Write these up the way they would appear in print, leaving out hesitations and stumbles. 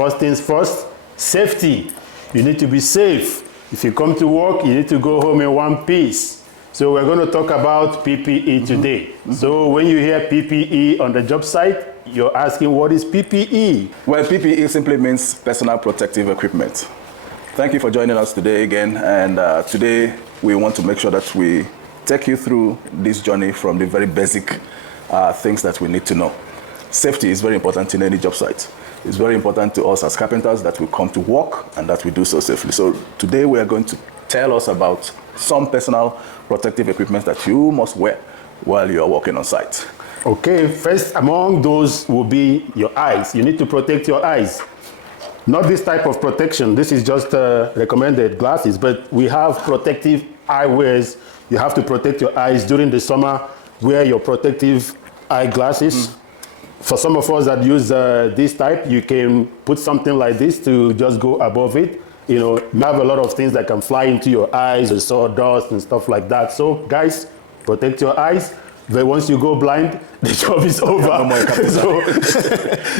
First things first, safety. You need to be safe. If you come to work, you need to go home in one piece. So we're going to talk about PPE today. So when you hear PPE on the job site, you're asking, what is PPE? Well, PPE simply means personal protective equipment. Thank you for joining us today again. And today we want to make sure that we take you through this journey from the very basic things that we need to know. Safety is very important in any job site. It's very important to us as carpenters that we come to work and that we do so safely. So today we are going to tell us about some personal protective equipment that you must wear while you are working on site. Okay, first among those will be your eyes. You need to protect your eyes. Not this type of protection. This is just recommended glasses, but we have protective eyewears. You have to protect your eyes during the summer. Wear your protective eyeglasses. For some of us that use this type, you can put something like this to just go above it. You know, you have a lot of things that can fly into your eyes, the sawdust and stuff like that. So guys, protect your eyes. But once you go blind, the job is over. No more so,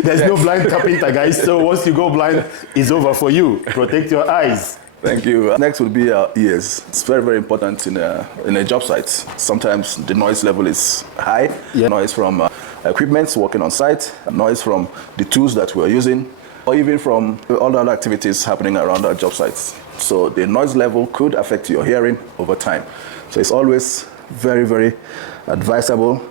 there's no blind carpenter, guys. So once you go blind, it's over for you. Protect your eyes. Thank you. Next would be our ears. It's very, very important in a job site. Sometimes the noise level is high. Yeah. Noise from equipment working on site, noise from the tools that we're using, or even from all the other activities happening around our job sites. So the noise level could affect your hearing over time. So it's always very, very advisable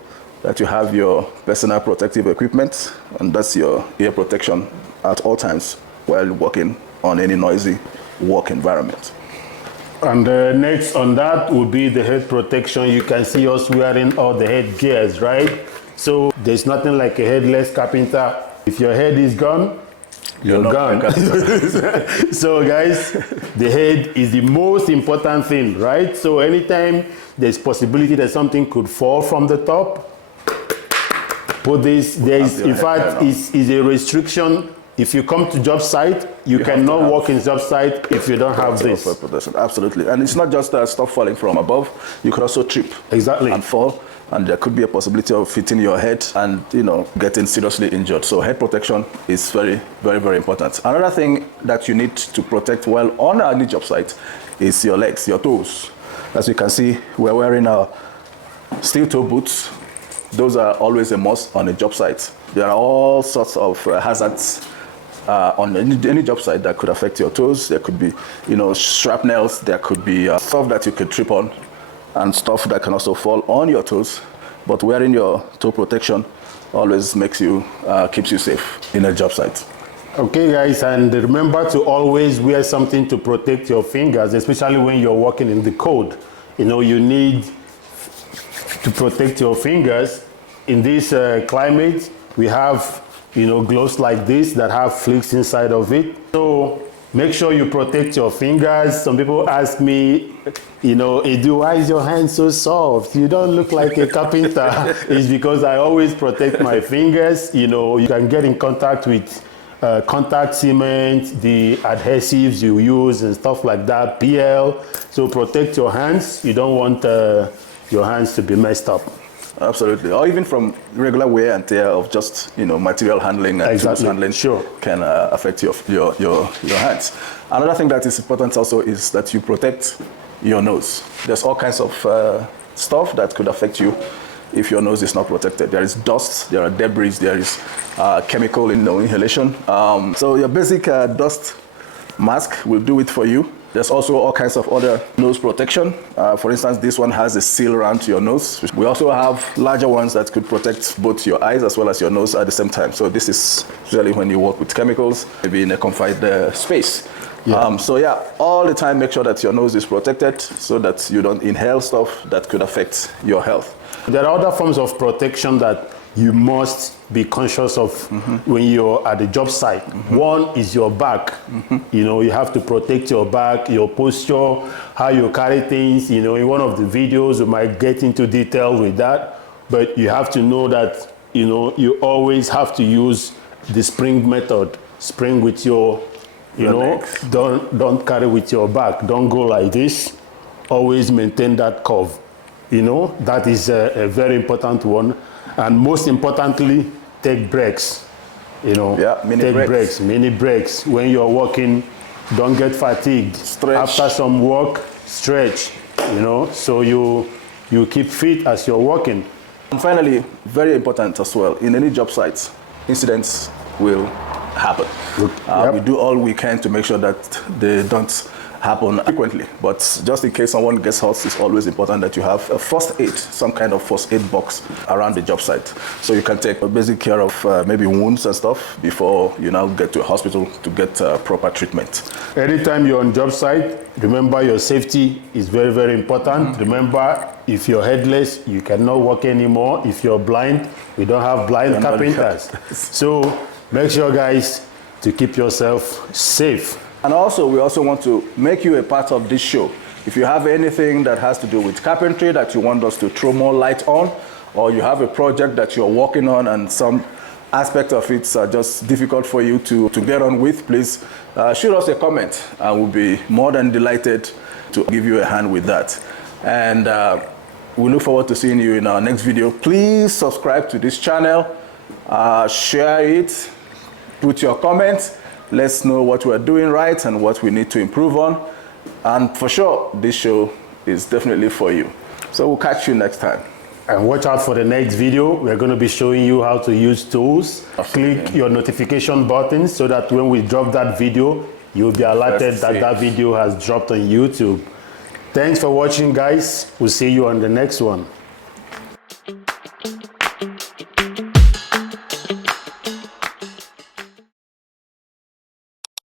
that you have your personal protective equipment, and that's your ear protection at all times while working on any noisy work environment. And next on that would be the head protection. You can see us wearing all the head gears, right? So there's nothing like a headless carpenter. If your head is gone, you're gone. So guys, the head is the most important thing, right? So anytime there's possibility that something could fall from the top, put this, there's, in fact, is a restriction. If you come to job site, you cannot work in job site if you don't have this. Absolutely. And it's not just stuff falling from above. You could also trip and fall. And there could be a possibility of hitting your head and, you know, getting seriously injured. So head protection is very, very, very important. Another thing that you need to protect while on any job site is your legs, your toes. As you can see, we're wearing our steel toe boots. Those are always a must on a job site. There are all sorts of hazards on any job site that could affect your toes. There could be, you know, shrapnels. There could be stuff that you could trip on, and stuff that can also fall on your toes. But wearing your toe protection always makes you, keeps you safe in a job site. Okay guys, and remember to always wear something to protect your fingers, especially when you're working in the cold. You know, you need to protect your fingers. In this climate, we have, you know, gloves like this that have flicks inside of it. So make sure you protect your fingers. Some people ask me, you know, Edu, why is your hand so soft? You don't look like a carpenter. It's because I always protect my fingers. You know, you can get in contact with contact cement, the adhesives you use and stuff like that, PL. So protect your hands. You don't want your hands to be messed up. Absolutely, or even from regular wear and tear of just, you know, material handling and tools handling can affect your hands. Another thing that is important also is that you protect your nose. There's all kinds of stuff that could affect you if your nose is not protected. There is dust, there are debris, there is chemical inhalation. So your basic dust mask will do it for you. There's also all kinds of other nose protection. For instance, this one has a seal around your nose. We also have larger ones that could protect both your eyes as well as your nose at the same time. So this is usually when you work with chemicals, maybe in a confined space. Yeah. So yeah, all the time make sure that your nose is protected so that you don't inhale stuff that could affect your health. There are other forms of protection that you must be conscious of when you're at the job site. One is your back. You know, you have to protect your back, your posture, how you carry things. You know, in one of the videos, we might get into detail with that, but you have to know that, you know, you always have to use the spring method. Spring with your, you know, don't carry with your back. Don't go like this. Always maintain that curve. You know, that is a very important one. And most importantly, take breaks. You know, mini breaks. When you're working, don't get fatigued. Stretch. After some work, stretch, you know, so you keep fit as you're working. And finally, very important as well, in any job site, incidents will happen. We do all we can to make sure that they don't happen frequently, but just in case someone gets hurt, it's always important that you have a first aid, some kind of first aid box around the job site, so you can take a basic care of maybe wounds and stuff before you now get to a hospital to get proper treatment. Anytime you're on job site, remember your safety is very, very important. Remember, if you're headless, you cannot work anymore. If you're blind, we don't have blind carpenters. So make sure, guys, to keep yourself safe. And also, we also want to make you a part of this show. If you have anything that has to do with carpentry that you want us to throw more light on, or you have a project that you're working on and some aspect of it are just difficult for you to get on with, please shoot us a comment, and we'll be more than delighted to give you a hand with that. And we look forward to seeing you in our next video. Please subscribe to this channel, share it, put your comments. Let's know what we're doing right and what we need to improve on. And for sure, this show is definitely for you. So we'll catch you next time. And watch out for the next video. We're going to be showing you how to use tools. Click your notification button so that when we drop that video, you'll be alerted that that video has dropped on YouTube. Thanks for watching, guys. We'll see you on the next one.